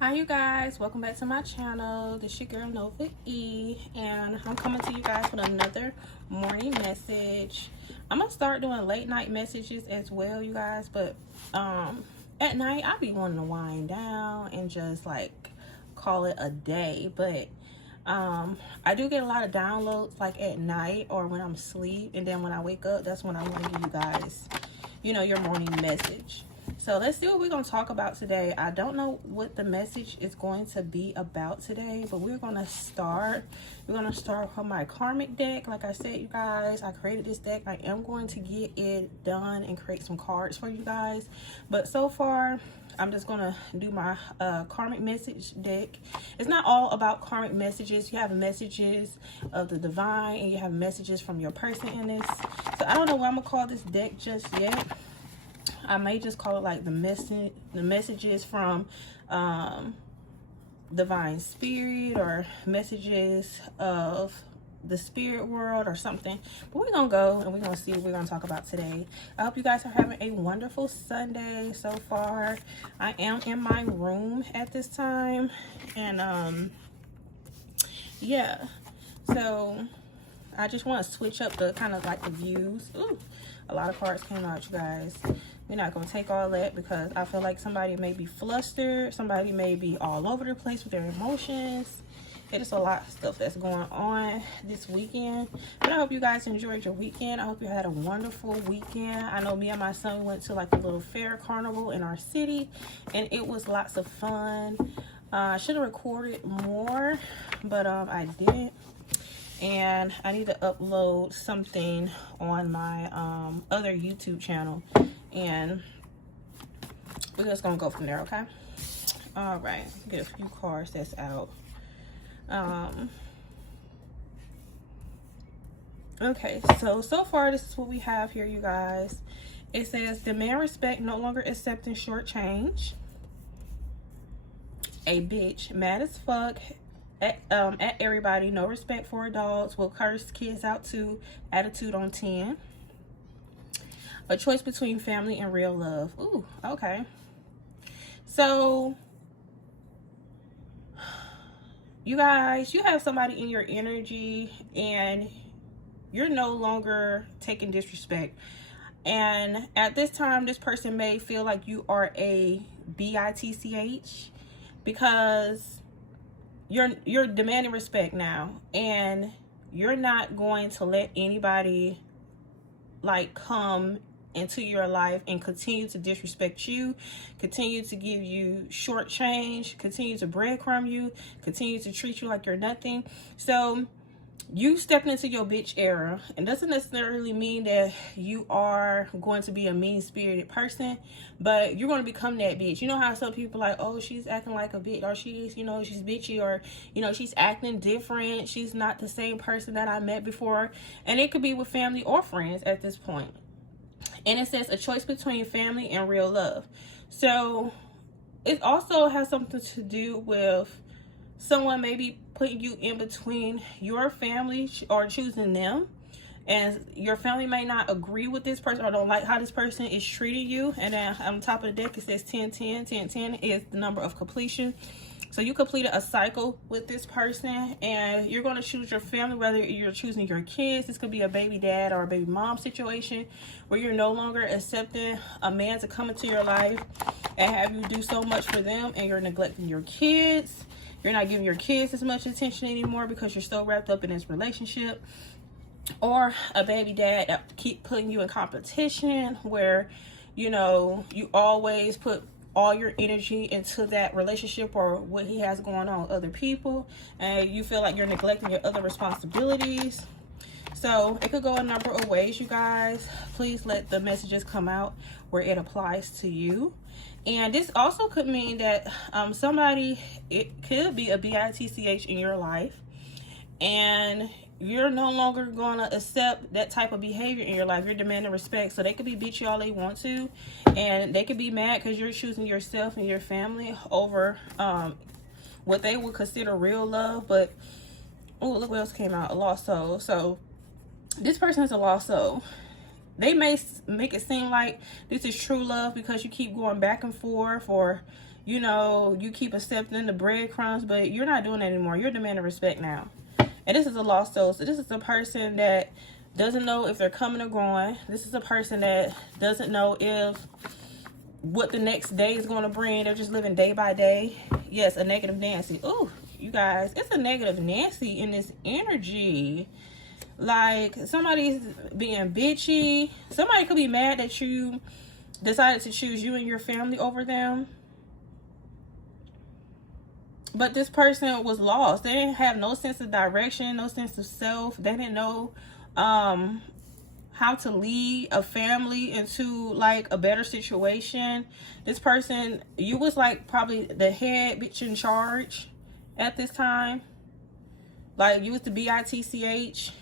Hi you guys, welcome back to my channel. This your girl Nova.E, and I'm coming to you guys with another morning message. I'm gonna start doing late night messages as well, you guys, but at night I be wanting to wind down and just like call it a day. But I do get a lot of downloads like at night or when I'm asleep, and then when I wake up, that's when I want to give you guys, your morning message. So let's see what we're going to talk about today. I don't know what the message is going to be about today, but we're going to start. We're going to start with my karmic deck. Like I said, you guys, I created this deck. I am going to get it done and create some cards for you guys. But so far, I'm just going to do my karmic message deck. It's not all about karmic messages. You have messages of the divine and you have messages from your person in this. So I don't know what I'm going to call this deck just yet. I may just call it like the messages from divine spirit, or messages of the spirit world or something. But we're gonna go and we're gonna see what we're gonna talk about today. I hope you guys are having a wonderful Sunday so far. I am in my room at this time, and yeah, so I just want to switch up the kind of like the views. Ooh, a lot of cards came out, you guys. We're not going to take all that because I feel like somebody may be flustered. Somebody may be all over the place with their emotions. It's a lot of stuff that's going on this weekend. But I hope you guys enjoyed your weekend. I hope you had a wonderful weekend. I know me and my son went to like a little fair carnival in our city, and it was lots of fun. I should have recorded more, but I didn't. And I need to upload something on my other YouTube channel, and we're just gonna go from there. Okay, all right, get a few cards that's out. Okay, so far this is what we have here, you guys. It says demand respect, no longer accepting short change. A bitch, mad as fuck at everybody, no respect for adults, will curse kids out too, attitude on 10. A choice between family and real love. Ooh, okay. So you guys, you have somebody in your energy and you're no longer taking disrespect. And at this time, this person may feel like you are a bitch because you're demanding respect now, and you're not going to let anybody like come into your life and continue to disrespect you, continue to give you short change, continue to breadcrumb you, continue to treat you like you're nothing. So you stepping into your bitch era, and doesn't necessarily mean that you are going to be a mean-spirited person, but you're going to become that bitch. You know how some people like, oh, she's acting like a bitch, or she's, she's bitchy, or, she's acting different. She's not the same person that I met before. And it could be with family or friends at this point. And it says a choice between family and real love. So it also has something to do with someone maybe putting you in between your family or choosing them, and your family may not agree with this person or don't like how this person is treating you. And then on top of the deck it says 10-10. 10-10 is the number of completion. So you completed a cycle with this person, and you're going to choose your family, whether you're choosing your kids. This could be a baby dad or a baby mom situation where you're no longer accepting a man to come into your life and have you do so much for them, and you're neglecting your kids. You're not giving your kids as much attention anymore because you're so wrapped up in this relationship. Or a baby dad that keep putting you in competition where, you always put all your energy into that relationship or what he has going on with other people, and you feel like you're neglecting your other responsibilities. So it could go a number of ways, you guys. Please let the messages come out where it applies to you. And this also could mean that somebody, it could be a bitch in your life, and you're no longer going to accept that type of behavior in your life. You're demanding respect. So they could be bitchy all they want to, and they could be mad because you're choosing yourself and your family over what they would consider real love. But oh, look what else came out. A lost soul. So this person is a lost soul. They may make it seem like this is true love because you keep going back and forth, or you know, you keep accepting the breadcrumbs, but you're not doing that anymore. You're demanding respect now. And this is a lost soul. So this is a person that doesn't know if they're coming or going. This is a person that doesn't know if what the next day is going to bring. They're just living day by day. Yes, a negative Nancy. Ooh, you guys, it's a negative Nancy in this energy. Like, somebody's being bitchy. Somebody could be mad that you decided to choose you and your family over them. But this person was lost. They didn't have no sense of direction, no sense of self. They didn't know how to lead a family into like a better situation. This person, you was like probably the head bitch in charge at this time. Like, you was the bitch.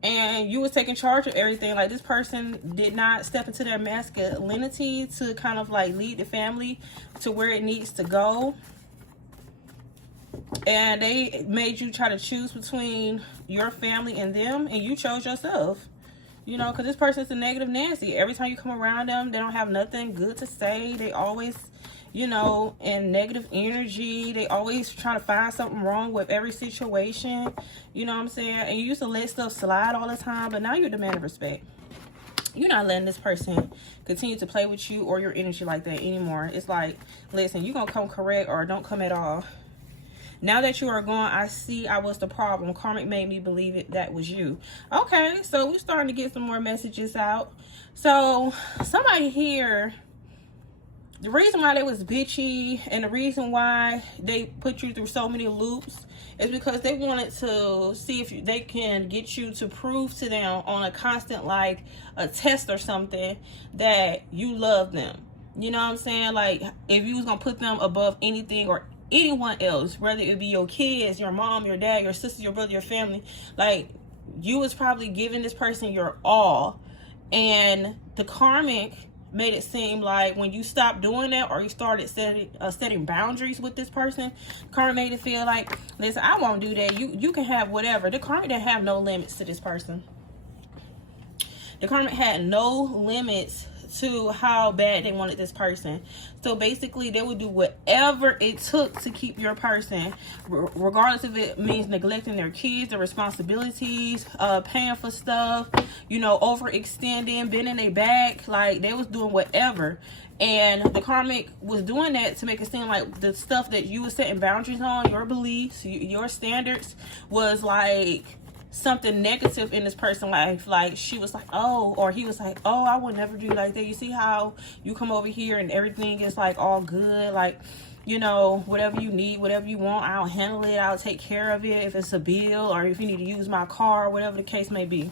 And you was taking charge of everything. Like, this person did not step into their masculinity to kind of like lead the family to where it needs to go. And they made you try to choose between your family and them, and you chose yourself. You know, because this person is a negative Nancy. Every time you come around them, they don't have nothing good to say. They always, you know, in negative energy. They always trying to find something wrong with every situation. You know what I'm saying? And you used to let stuff slide all the time, but now you're demanding respect. You're not letting this person continue to play with you or your energy like that anymore. It's like, listen, you're going to come correct or don't come at all. Now that you are gone, I see I was the problem. Karmic made me believe it. That was you. Okay, so we're starting to get some more messages out. So somebody here, the reason why they was bitchy and the reason why they put you through so many loops is because they wanted to see if they can get you to prove to them on a constant, like a test or something, that you love them. You know what I'm saying? Like, if you was gonna put them above anything or anyone else, whether it be your kids, your mom, your dad, your sister, your brother, your family, like, you was probably giving this person your all. And the karmic made it seem like when you stopped doing that or you started setting boundaries with this person, karmic made it feel like, listen, I won't do that. You can have whatever. The karmic didn't have no limits to this person. The karmic had no limits to how bad they wanted this person. So basically, they would do whatever it took to keep your person, regardless if it means neglecting their kids, their responsibilities, paying for stuff, you know, overextending, bending their back. Like, they was doing whatever. And the karmic was doing that to make it seem like the stuff that you were setting boundaries on, your beliefs, your standards, was like something negative in this person's life. Like, she was like, oh, or he was like, oh, I would never do like that. You see how you come over here and everything is like all good, like, you know, whatever you need, whatever you want, I'll handle it, I'll take care of it. If it's a bill or if you need to use my car, whatever the case may be.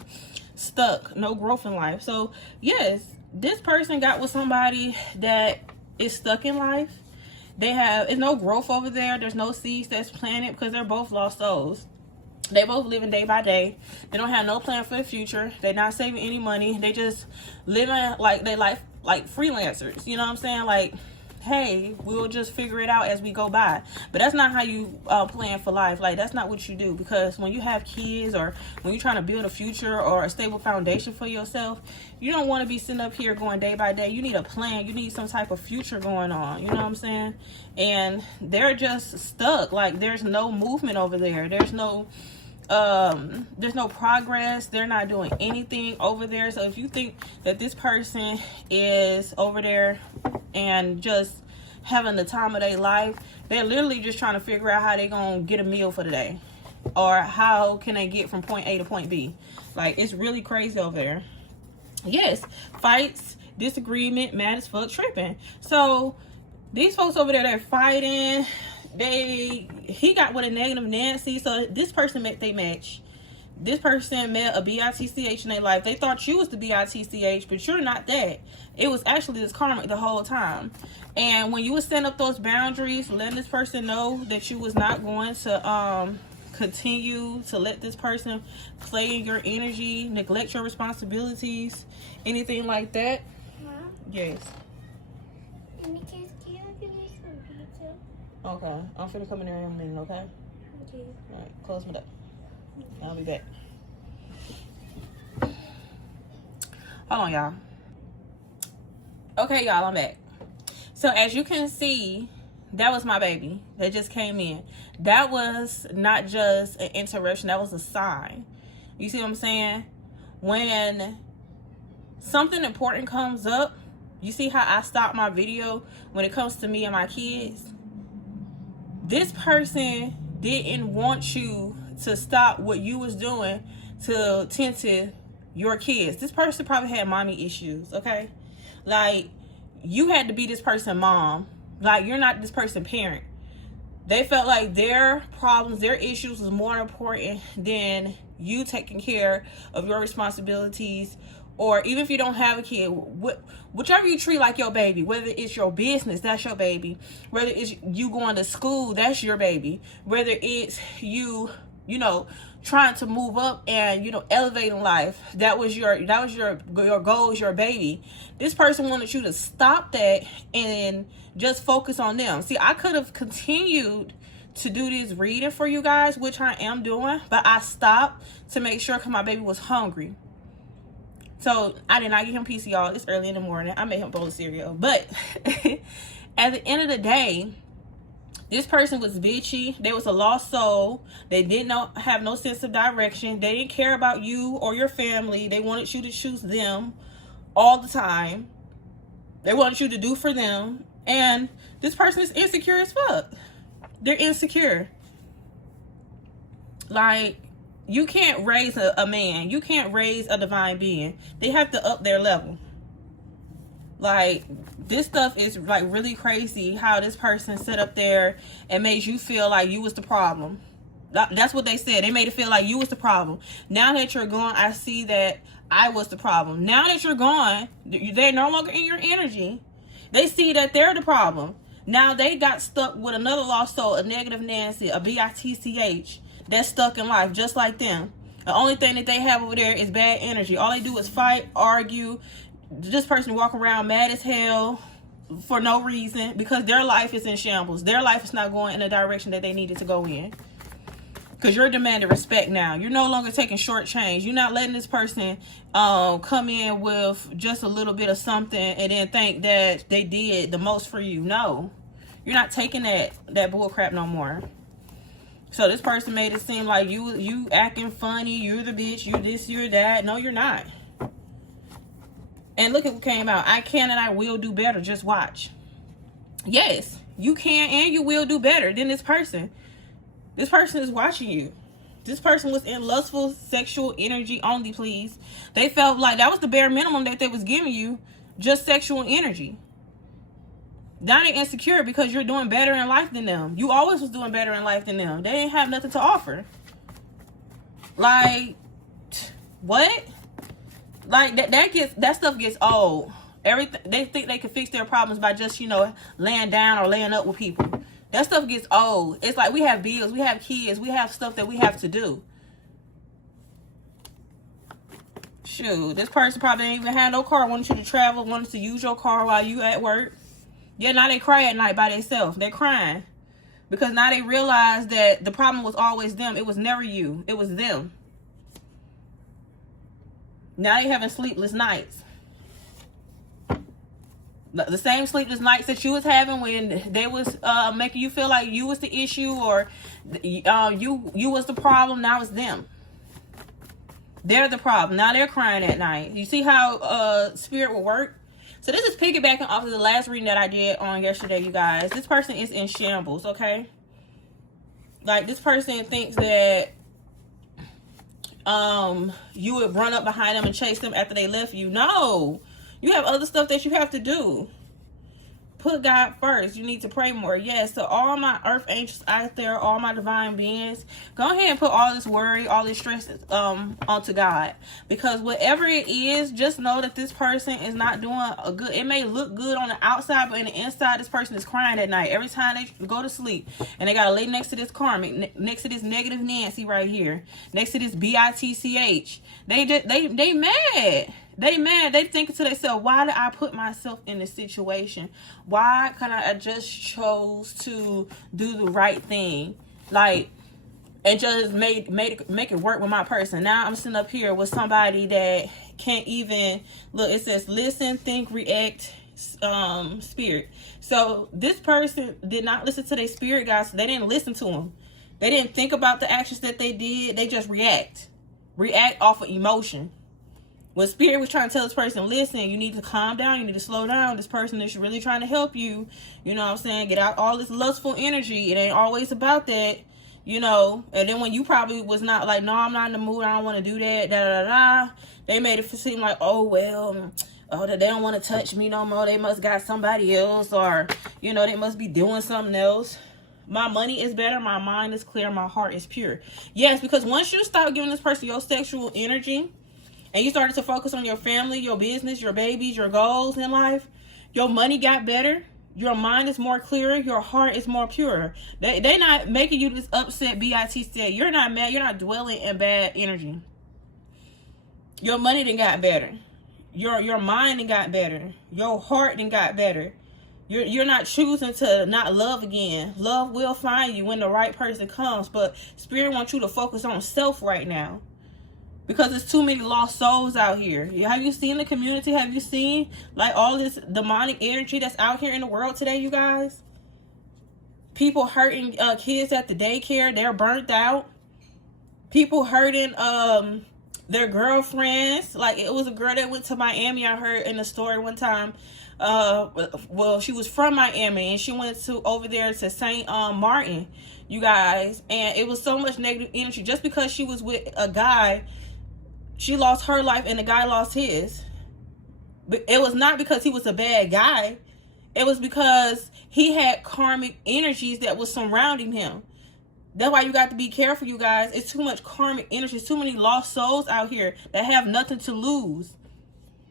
Stuck, no growth in life. So yes, this person got with somebody that is stuck in life. It's no growth over there. There's no seeds that's planted because they're both lost souls. They both living day by day. They don't have no plan for the future. They're not saving any money. They just living like they life like freelancers. You know what I'm saying? Like, hey, we'll just figure it out as we go by. But that's not how you plan for life. Like, that's not what you do. Because when you have kids or when you're trying to build a future or a stable foundation for yourself, you don't want to be sitting up here going day by day. You need a plan. You need some type of future going on. You know what I'm saying? And they're just stuck. Like, there's no movement over there. There's no progress. They're not doing anything over there. So if you think that this person is over there and just having the time of their life, they're literally just trying to figure out how they're gonna get a meal for the day, or how can they get from point A to point B. Like, it's really crazy over there. Yes, fights, disagreement, mad as fuck, tripping. So these folks over there, they're fighting. He got with a negative Nancy. So this person met they match. This person met a bitch in their life. They thought you was the bitch, but you're not that. It was actually this karmic the whole time. And when you would stand up those boundaries, letting this person know that you was not going to continue to let this person play in your energy, neglect your responsibilities, anything like that. Mom? Yes. Okay, Okay, I'm finna come in there in a minute, okay? okay. All right, close my door. I'll be back. Hold on, y'all. Okay, y'all, I'm back. So as you can see, that was my baby that just came in. That was not just an interruption, that was a sign. You see what I'm saying? When something important comes up, you see how I stop my video when it comes to me and my kids? This person didn't want you to stop what you was doing to tend to your kids. This person probably had mommy issues, okay? Like, you had to be this person mom. Like, you're not this person parent. They felt like their problems, their issues was more important than you taking care of your responsibilities. Or even if you don't have a kid, whichever you treat like your baby, whether it's your business, that's your baby. Whether it's you going to school, that's your baby. Whether it's you trying to move up and, elevate in life, that was your goal, is your baby. This person wanted you to stop that and just focus on them. See, I could have continued to do this reading for you guys, which I am doing, but I stopped to make sure because my baby was hungry. So I did not get him PC, y'all. It's early in the morning. I made him a bowl of cereal. But at the end of the day, this person was bitchy. They was a lost soul. They didn't have no sense of direction. They didn't care about you or your family. They wanted you to choose them all the time. They wanted you to do for them. And this person is insecure as fuck. They're insecure. Like, you can't raise a man. You can't raise a divine being. They have to up their level. Like, this stuff is like really crazy how this person sat up there and made you feel like you was the problem. That's what they said. They made it feel like you was the problem. Now that you're gone, I see that I was the problem. Now that you're gone, they're no longer in your energy. They see that they're the problem. Now they got stuck with another lost soul, a negative Nancy, a bitch that's stuck in life just like them. The only thing that they have over there is bad energy. All they do is fight, argue. This person walk around mad as hell for no reason because their life is in shambles. Their life is not going in the direction that they needed to go in. Because you're demanding respect now. You're no longer taking short change. You're not letting this person come in with just a little bit of something and then think that they did the most for you. No. You're not taking that bull crap no more. So this person made it seem like you acting funny. You're the bitch. You're this, you're that. No, you're not. And look at what came out. I can and I will do better. Just watch. Yes, you can and you will do better than this person. This person is watching you. This person was in lustful sexual energy only, please. They felt like that was the bare minimum that they was giving you. Just sexual energy. Now they're insecure because you're doing better in life than them. You always was doing better in life than them. They didn't have nothing to offer. Like, what? Like, that stuff gets old. Everything, they think they can fix their problems by just, laying down or laying up with people. That stuff gets old. It's like we have bills, we have kids, we have stuff that we have to do. Shoot, this person probably ain't even had no car, wanted you to travel, wanted to use your car while you at work. Yeah, now they cry at night by themselves. They're crying. Because now they realize that the problem was always them. It was never you. It was them. Now they having sleepless nights. The same sleepless nights that you was having when they was making you feel like you was the issue or you was the problem. Now it's them. They're the problem. Now they're crying at night. You see how spirit will work? So this is piggybacking off of the last reading that I did on yesterday, you guys. This person is in shambles, okay? Like, this person thinks that you would run up behind them and chase them after they left you. No. You have other stuff that you have to do. Put God first. You need to pray more. Yes, so all my earth angels out there, all my divine beings, go ahead and put all this worry, all this stress onto God. Because whatever it is, just know that this person is not doing a good. It may look good on the outside, but in the inside, this person is crying at night. Every time they go to sleep. And they got to lay next to this karmic, next to this negative Nancy right here. Next to this bitch. They mad. They mad. They thinking to themselves, why did I put myself in this situation? Why could I just chose to do the right thing? Like, and just make it work with my person. Now I'm sitting up here with somebody that can't even, look, it says listen, think, react, spirit. So this person did not listen to their spirit, guys. So they didn't listen to them. They didn't think about the actions that they did. They just react off of emotion. When spirit was trying to tell this person, listen, you need to calm down, you need to slow down. This person is really trying to help you. You know what I'm saying? Get out all this lustful energy. It ain't always about that. You know, and then when you probably was not like, no, I'm not in the mood, I don't want to do that, they made it seem like, oh, well, oh, they don't want to touch me no more, they must got somebody else, or, you know, they must be doing something else. My money is better, my mind is clear, my heart is pure. Yes, because once you stop giving this person your sexual energy, and you started to focus on your family, your business, your babies, your goals in life, your money got better. Your mind is more clearer. Your heart is more pure. They not making you this upset bitch. You're not mad. You're not dwelling in bad energy. Your money done got better. Your mind done got better. Your heart done got better. You're not choosing to not love again. Love will find you when the right person comes. But Spirit wants you to focus on self right now. Because there's too many lost souls out here. Have you seen the community? Have you seen like all this demonic energy that's out here in the world today, you guys? People hurting kids at the daycare. They're burnt out. People hurting their girlfriends. Like, it was a girl that went to Miami. I heard in the story one time. Well, she was from Miami and she went over there to St. Martin, you guys. And it was so much negative energy. Just because she was with a guy, she lost her life and the guy lost his. But it was not because he was a bad guy. It was because he had karmic energies that was surrounding him. That's why you got to be careful, you guys. It's too much karmic energy. It's too many lost souls out here that have nothing to lose.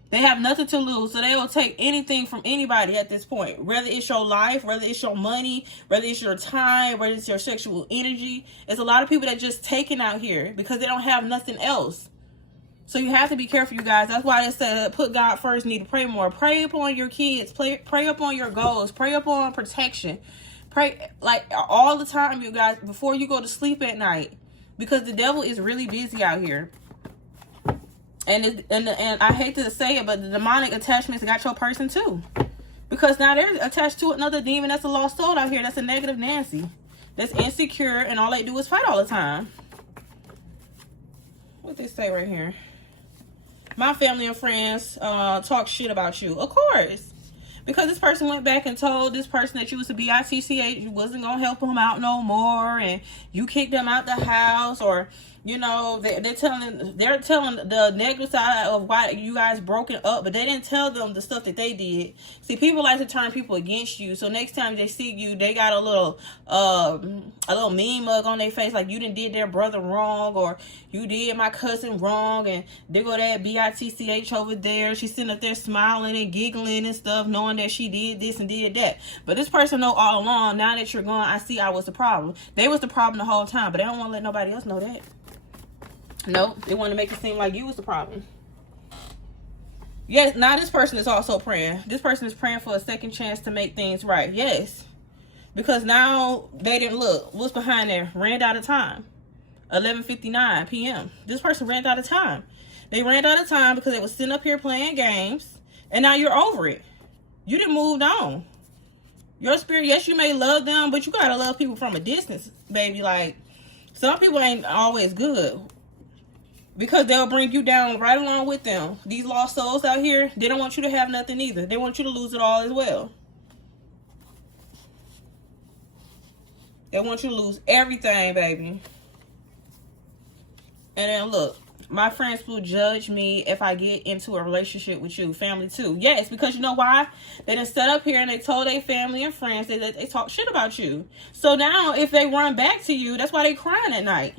They have nothing to lose, so they will take anything from anybody at this point. Whether it's your life, whether it's your money, whether it's your time, whether it's your sexual energy. There's a lot of people that just taken out here because they don't have nothing else. So you have to be careful, you guys. That's why they said put God first, need to pray more. Pray upon your kids. Pray upon your goals. Pray upon protection. Pray like all the time, you guys, before you go to sleep at night. Because the devil is really busy out here. And I hate to say it, but the demonic attachments got your person too. Because now they're attached to another demon that's a lost soul out here. That's a negative Nancy. That's insecure and all they do is fight all the time. What they say right here? My family and friends talk shit about you. Of course. Because this person went back and told this person that you was a bitch, you wasn't going to help them out no more. And you kicked them out the house. Or, you know, they're telling the negative side of why you guys broken up. But they didn't tell them the stuff that they did. See, people like to turn people against you. So next time they see you, they got a little mean mug on their face. Like you done did their brother wrong. Or you did my cousin wrong. And they go that bitch over there. She's sitting up there smiling and giggling and stuff, knowing that she did this and did that. But this person know all along, now that you're gone, I see I was the problem. They was the problem the whole time, but they don't want to let nobody else know that. Nope, they want to make it seem like you was the problem. Yes, now this person is also praying. This person is praying for a second chance to make things right. Yes, because now they didn't look. What's behind there? Ran out of time. 11:59 p.m. This person ran out of time. They ran out of time because they was sitting up here playing games, and now you're over it. You done moved on. Your spirit, yes, you may love them, but you gotta love people from a distance, baby. Like, some people ain't always good. Because they'll bring you down right along with them. These lost souls out here, they don't want you to have nothing either. They want you to lose it all as well. They want you to lose everything, baby. And then look. My friends will judge me if I get into a relationship with you. Family too. Yes, because you know why? They done set up here and they told their family and friends that they talk shit about you. So now if they run back to you, that's why they crying at night.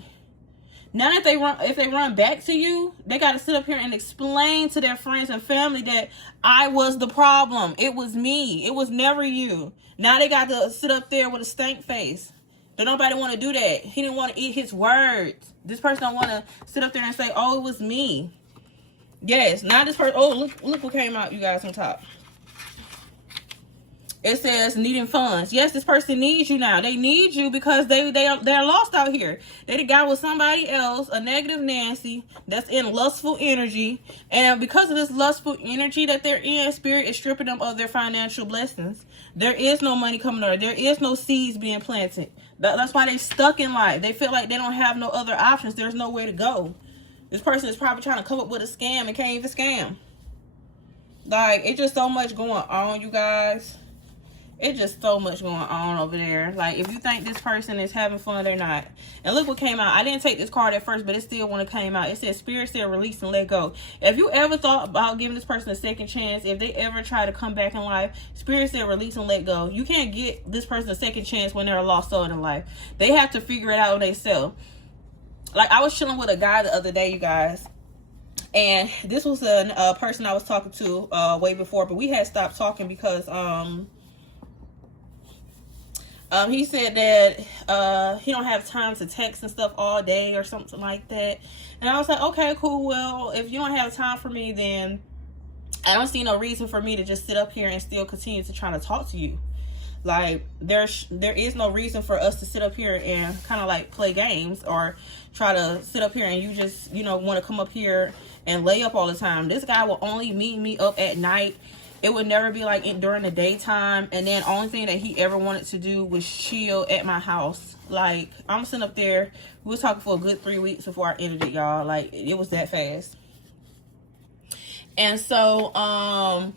Now that if they run back to you, they got to sit up here and explain to their friends and family that I was the problem. It was me. It was never you. Now they got to sit up there with a stank face. Don't nobody want to do that. He didn't want to eat his words. This person don't want to sit up there and say, oh, it was me. Yes, now this person, oh, look what came out, you guys, on top. It says needing funds. Yes, this person needs you now. They need you because they're lost out here. They got with somebody else, a negative Nancy that's in lustful energy, and because of this lustful energy that they're in, spirit is stripping them of their financial blessings. There is no money coming over. There is no seeds being planted. That's why they stuck in life. They feel like they don't have no other options. There's nowhere to go. This person is probably trying to come up with a scam and can't even scam. Like, it's just so much going on, you guys. It's just so much going on over there. Like, if you think this person is having fun, they're not. And look what came out. I didn't take this card at first, but it still, when it came out, it said spirit said release and let go. If you ever thought about giving this person a second chance, if they ever try to come back in life, spirit said release and let go. You can't get this person a second chance when they're a lost soul in life. They have to figure it out on themselves. Like, I was chilling with a guy the other day, you guys. And this was a person I was talking to way before, but we had stopped talking because he said that he don't have time to text and stuff all day or something like that. And I was like, okay, cool. Well, if you don't have time for me, then I don't see no reason for me to just sit up here and still continue to try to talk to you. Like, there is no reason for us to sit up here and kind of like play games or try to sit up here and you just, you know, want to come up here and lay up all the time. This guy will only meet me up at night. It would never be like during the daytime. And then only thing that he ever wanted to do was chill at my house. Like, I'm sitting up there. We was talking for a good 3 weeks before I ended it, y'all. Like, it was that fast. And so,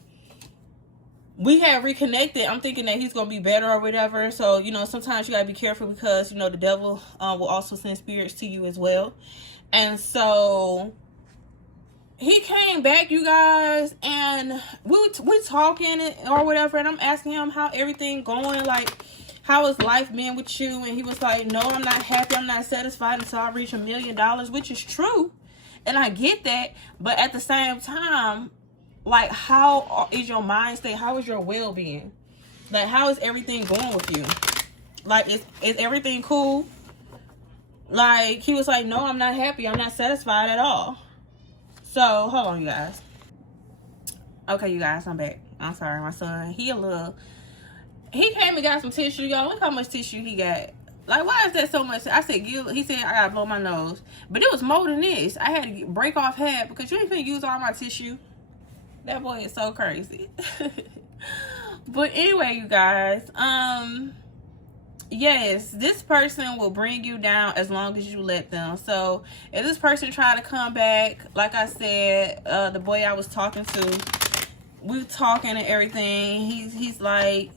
we had reconnected. I'm thinking that he's going to be better or whatever. So, you know, sometimes you got to be careful because, you know, the devil will also send spirits to you as well. And so he came back, you guys, and we talking or whatever. And I'm asking him how everything going, like, how is life been with you? And he was like, no, I'm not happy. I'm not satisfied until I reach $1 million, which is true. And I get that. But at the same time, like, how is your mind state? How is your well-being? Like, how is everything going with you? Like, is everything cool? Like, he was like, no, I'm not happy. I'm not satisfied at all. So, hold on, you guys. Okay, you guys, I'm back. I'm sorry, my son. He came and got some tissue, y'all. Look how much tissue he got. Like, why is that so much? I said, he said, I gotta blow my nose. But it was more than this. I had to break off half because you ain't finna use all my tissue. That boy is so crazy. But anyway, you guys, yes, this person will bring you down as long as you let them. So if this person try to come back, like I said, the boy I was talking to, we were talking and everything. He's like,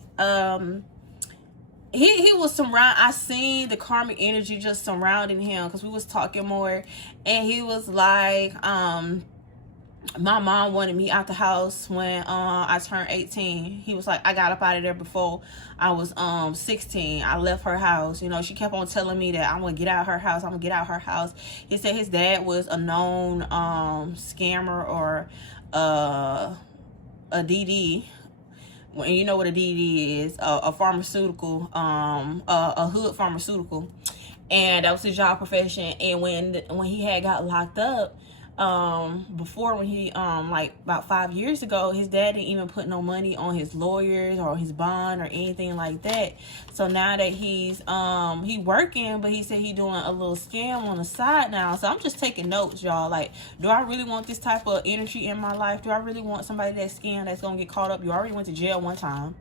he was I seen the karmic energy just surrounding him because we was talking more, and he was like, my mom wanted me out the house when I turned 18. He was like, I got up out of there before I was 16. I left her house. You know, she kept on telling me that I'm gonna get out of her house. I'm gonna get out of her house. He said his dad was a known scammer or a DD. Well, you know what a DD is, a pharmaceutical, a hood pharmaceutical, and that was his job profession. And when he had got locked up, before, when he like about 5 years ago, his dad didn't even put no money on his lawyers or his bond or anything like that. So now that he's he working, but he said he doing a little scam on the side now. So I'm just taking notes, y'all. Like, do I really want this type of energy in my life? Do I really want somebody that's scam that's gonna get caught up? You already went to jail one time,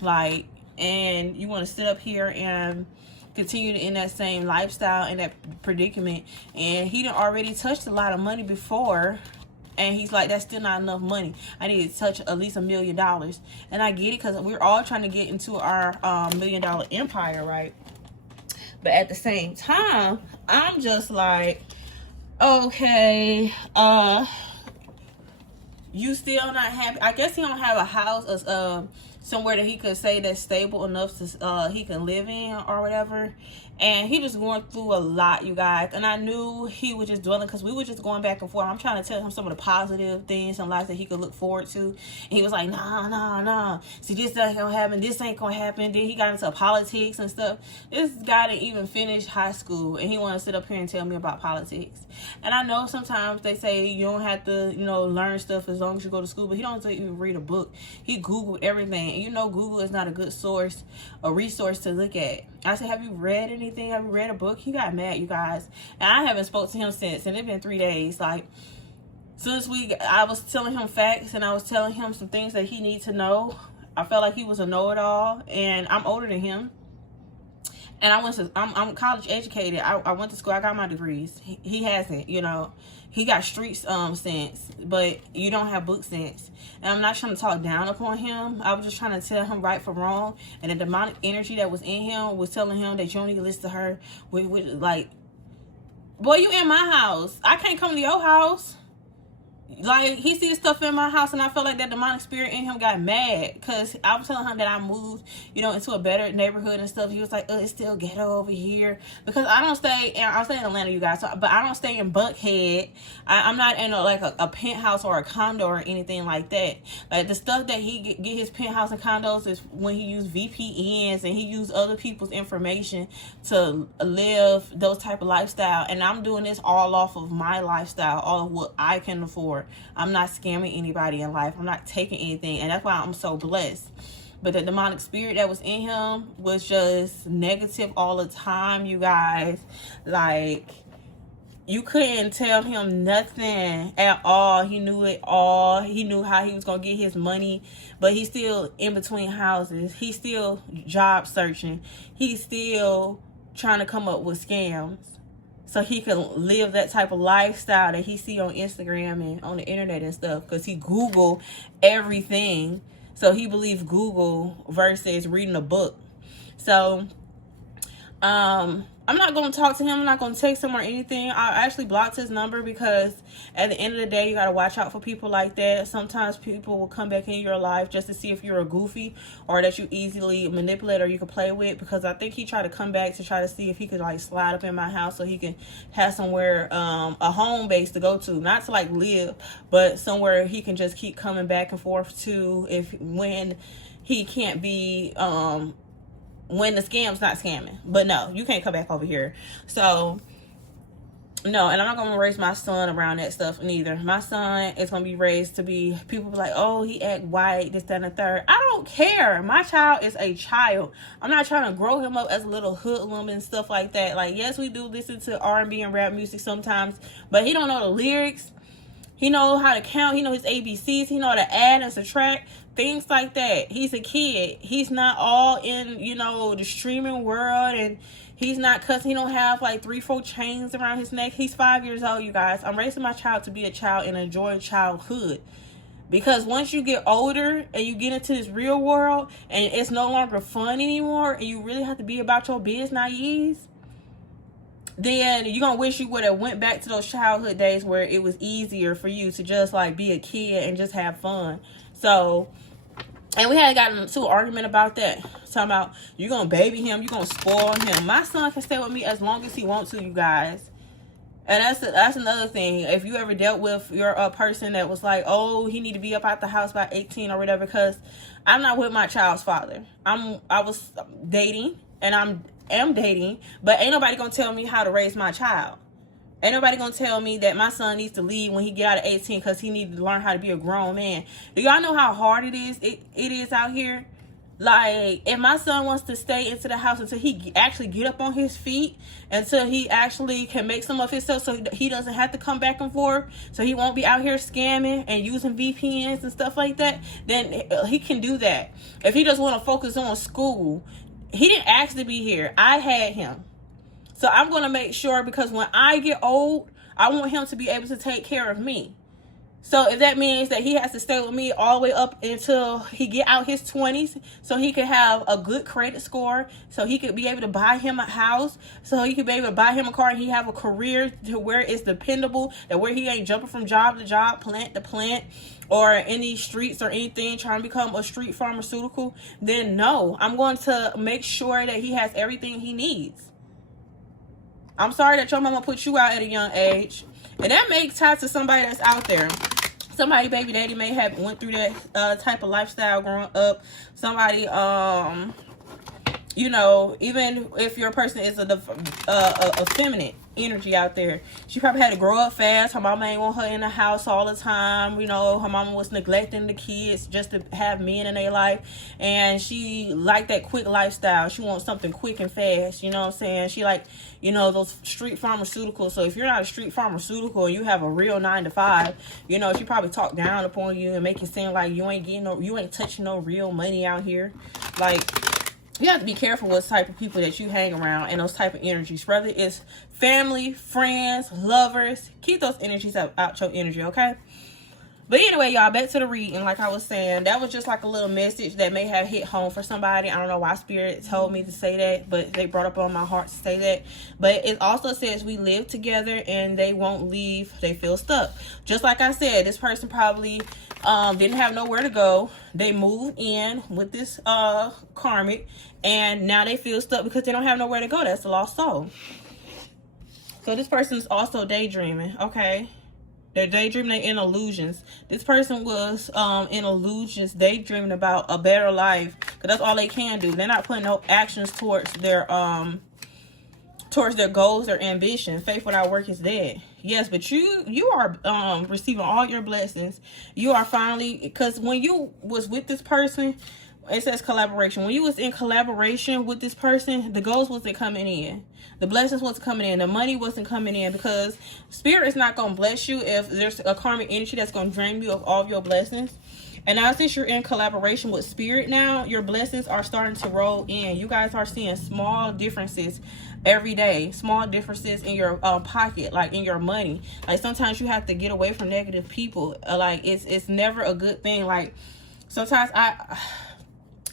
like, and you want to sit up here and continue in that same lifestyle and that predicament? And he done already touched a lot of money before, and he's like, that's still not enough money. I need to touch at least $1 million. And I get it, because we're all trying to get into our $1 million empire, right? But at the same time, I'm just like, okay, you still not happy? I guess he don't have a house somewhere that he could say that's stable enough to he can live in or whatever. And he was going through a lot, you guys. And I knew he was just dwelling because we were just going back and forth. I'm trying to tell him some of the positive things in life that he could look forward to. And he was like, nah. See, this ain't gonna happen. This ain't gonna happen. Then he got into politics and stuff. This guy didn't even finish high school, and he wanted to sit up here and tell me about politics. And I know sometimes they say you don't have to, learn stuff as long as you go to school. But he don't even read a book. He Googled everything. and you know Google is not a good source, a resource to look at. I said, have you read anything? Have you read a book? He got mad, you guys. And I haven't spoke to him since, and it's been 3 days. Like, since I was telling him facts, and I was telling him some things that he needs to know. I felt like he was a know-it-all, and I'm older than him. And I'm college educated. I went to school. I got my degrees. He hasn't, you know. He got street sense, but you don't have book sense. And I'm not trying to talk down upon him. I was just trying to tell him right from wrong. And the demonic energy that was in him was telling him that you don't need to listen to her. Like, boy, you in my house. I can't come to your house. Like, he sees stuff in my house, and I felt like that demonic spirit in him got mad, because I was telling him that I moved, you know, into a better neighborhood and stuff. He was like, it's still ghetto over here, because I stay in Atlanta, you guys, but I don't stay in Buckhead. I'm not in a penthouse or a condo or anything like that. Like, the stuff that he get his penthouse and condos is when he use VPNs and he use other people's information to live those type of lifestyle. And I'm doing this all off of my lifestyle, all of what I can afford. I'm not scamming anybody in life. I'm not taking anything, and that's why I'm so blessed. But the demonic spirit that was in him was just negative all the time, you guys. Like, you couldn't tell him nothing at all. He knew it all. He knew how he was going to get his money, but he's still in between houses. He's still job searching. He's still trying to come up with scams, so he can live that type of lifestyle that he see on Instagram and on the internet and stuff, because he Google everything. So he believes Google versus reading a book. So I'm not going to talk to him. I'm not going to text him or anything. I actually blocked his number, because at the end of the day, you got to watch out for people like that. Sometimes people will come back in your life just to see if you're a goofy or that you easily manipulate or you can play with, because I think he tried to come back to try to see if he could like slide up in my house so he can have somewhere, a home base to go to, not to like live, but somewhere he can just keep coming back and forth to when he can't be, when the scam's not scamming. But no, you can't come back over here. So no, and I'm not gonna raise my son around that stuff neither. My son is gonna be raised to be, people be like, oh, he act white, this, that, and the third. I don't care. My child is a child. I'm not trying to grow him up as a little hoodlum and stuff like that. Like, yes, we do listen to R&B and rap music sometimes, but he don't know the lyrics. He know how to count. He know his ABCs. He know how to add and subtract. Things like that. He's a kid. He's not all in, you know, the streaming world, and he's not cussing. He don't have like 3-4 chains around his neck. He's 5 years old, you guys. I'm raising my child to be a child and enjoy childhood. Because once you get older and you get into this real world and it's no longer fun anymore, and you really have to be about your business, then you're gonna wish you would have went back to those childhood days where it was easier for you to just like be a kid and just have fun. So, and we had gotten into an argument about that, talking about you're gonna baby him, you're gonna spoil him. My son can stay with me as long as he wants to, you guys. And that's another thing. If you ever dealt with a person that was like, oh, he need to be up out the house by 18 or whatever, because I'm not with my child's father. I was dating, and am dating, but ain't nobody gonna tell me how to raise my child. Ain't nobody gonna tell me that my son needs to leave when he get out of 18 because he needs to learn how to be a grown man. Do y'all know how hard it is out here? Like, if my son wants to stay into the house until he actually get up on his feet, until he actually can make some of himself, so he doesn't have to come back and forth, so he won't be out here scamming and using VPNs and stuff like that, then he can do that. If he just want to focus on school, he didn't ask to be here. I had him. So I'm going to make sure, because when I get old, I want him to be able to take care of me. So if that means that he has to stay with me all the way up until he get out his 20s, so he can have a good credit score, so he could be able to buy him a house, so he could be able to buy him a car, and he have a career to where it's dependable, and where he ain't jumping from job to job, plant to plant, or in these streets or anything, trying to become a street pharmaceutical, then no, I'm going to make sure that he has everything he needs. I'm sorry that your mama put you out at a young age. And that may tie to somebody that's out there. Somebody baby daddy may have went through that type of lifestyle growing up. Somebody, you know, even if your person is a effeminate, energy out there. She probably had to grow up fast. Her mama ain't want her in the house all the time. You know, her mama was neglecting the kids just to have men in their life. And she liked that quick lifestyle. She wants something quick and fast. You know what I'm saying? She like, you know, those street pharmaceuticals. So if you're not a street pharmaceutical and you have a real 9-to-5, you know, she probably talk down upon you and make it seem like you ain't touching no real money out here. Like, you have to be careful what type of people that you hang around and those type of energies. Whether it's family, friends, lovers, keep those energies out your energy, okay? But anyway, y'all, back to the reading. Like I was saying, that was just like a little message that may have hit home for somebody. I don't know why Spirit told me to say that, but they brought up on my heart to say that. But it also says we live together and they won't leave. They feel stuck. Just like I said, this person probably didn't have nowhere to go. They moved in with this karmic, and now they feel stuck because they don't have nowhere to go. That's the lost soul. So this person is also daydreaming, okay? They're daydreaming, they're in illusions. This person was in illusions, daydreaming about a better life. Because that's all they can do. They're not putting no actions towards their goals, their ambition. Faith without work is dead. Yes, but you are receiving all your blessings. You are finally, because when you was with this person, it says collaboration. When you was in collaboration with this person, the goals wasn't coming in. The blessings wasn't coming in. The money wasn't coming in, because Spirit is not going to bless you if there's a karmic energy that's going to drain you of all of your blessings. And now since you're in collaboration with Spirit now, your blessings are starting to roll in. You guys are seeing small differences every day. Small differences in your pocket, like in your money. Like sometimes you have to get away from negative people. Like it's never a good thing. Like sometimes I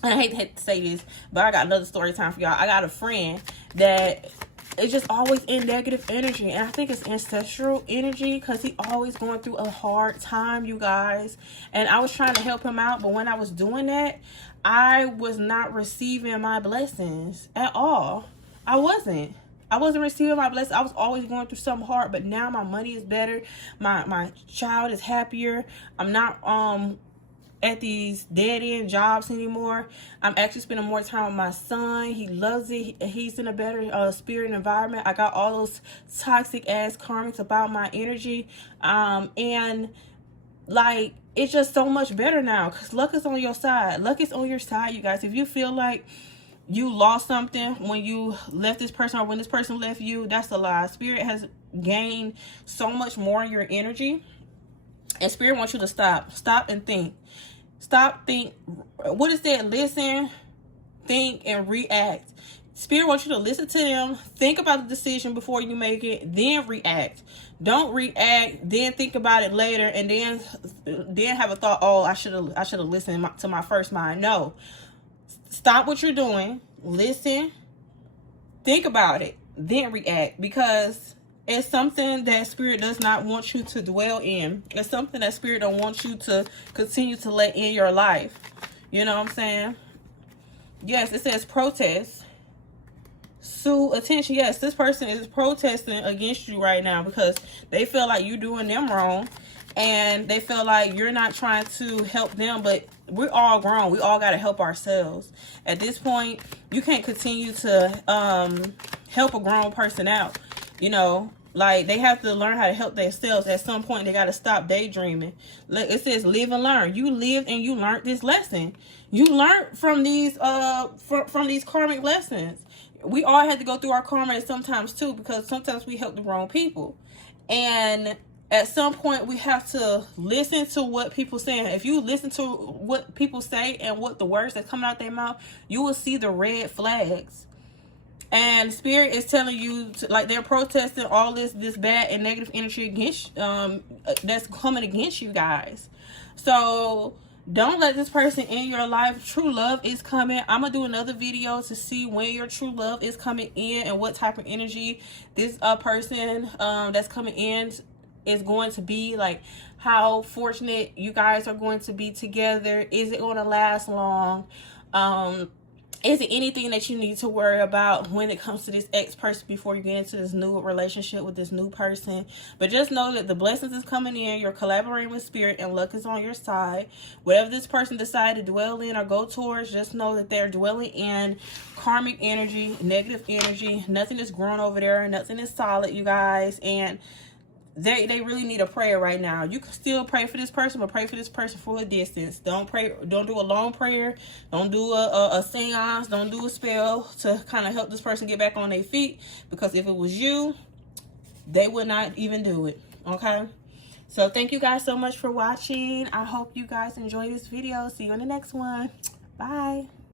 hate to say this, but I got another story time for y'all. I got a friend that is just always in negative energy, and I think it's ancestral energy, because he always going through a hard time, you guys. And I was trying to help him out, but when I was doing that, I was not receiving my blessings at all. I wasn't receiving my blessings. I was always going through something hard, but now my money is better. My child is happier. I'm not at these dead-end jobs anymore. I'm actually spending more time with my son. He loves it. He's in a better spirit environment. I got all those toxic ass karmics about my energy, and like it's just so much better now, because luck is on your side. Luck is on your side, you guys. If you feel like you lost something when you left this person, or when this person left you, that's a lie. Spirit has gained so much more in your energy, and Spirit wants you to stop and think. Think. What is that? Listen, think, and react. Spirit wants you to listen to them, think about the decision before you make it, then react. Don't react, then think about it later, and then have a thought, oh, I should have listened to my first mind. No. Stop what you're doing, listen, think about it, then react, because it's something that Spirit does not want you to dwell in. It's something that Spirit don't want you to continue to let in your life. You know what I'm saying? Yes, it says protest. Sue attention. Yes, this person is protesting against you right now because they feel like you're doing them wrong. And they feel like you're not trying to help them, but we're all grown. We all got to help ourselves. At this point, you can't continue to help a grown person out. You know, like they have to learn how to help themselves. At some point, they got to stop daydreaming. Like it says, live and learn. You lived and you learned this lesson. You learned from these from these karmic lessons. We all had to go through our karma sometimes too, because sometimes we help the wrong people. And at some point, we have to listen to what people saying. If you listen to what people say and what the words that come out their mouth, you will see the red flags. And Spirit is telling you to, like, they're protesting all this bad and negative energy against that's coming against you guys. So don't let this person in your life. True love is coming. I'm gonna do another video to see when your true love is coming in and what type of energy this person that's coming in is going to be. Like how fortunate you guys are going to be together. Is it going to last long? isn't anything that you need to worry about when it comes to this ex-person before you get into this new relationship with this new person. But just know that the blessings is coming in. You're collaborating with spirit and luck is on your side. Whatever this person decided to dwell in or go towards, just know that they're dwelling in karmic energy, negative energy. Nothing is growing over there. Nothing is solid, you guys. And they really need a prayer right now. You can still pray for this person, but pray for this person for a distance. Don't do a long prayer. Don't do a seance. Don't do a spell to kind of help this person get back on their feet, because if it was you, they would not even do it. Okay? So thank you guys so much for watching. I hope you guys enjoy this video. See you in the next one. Bye.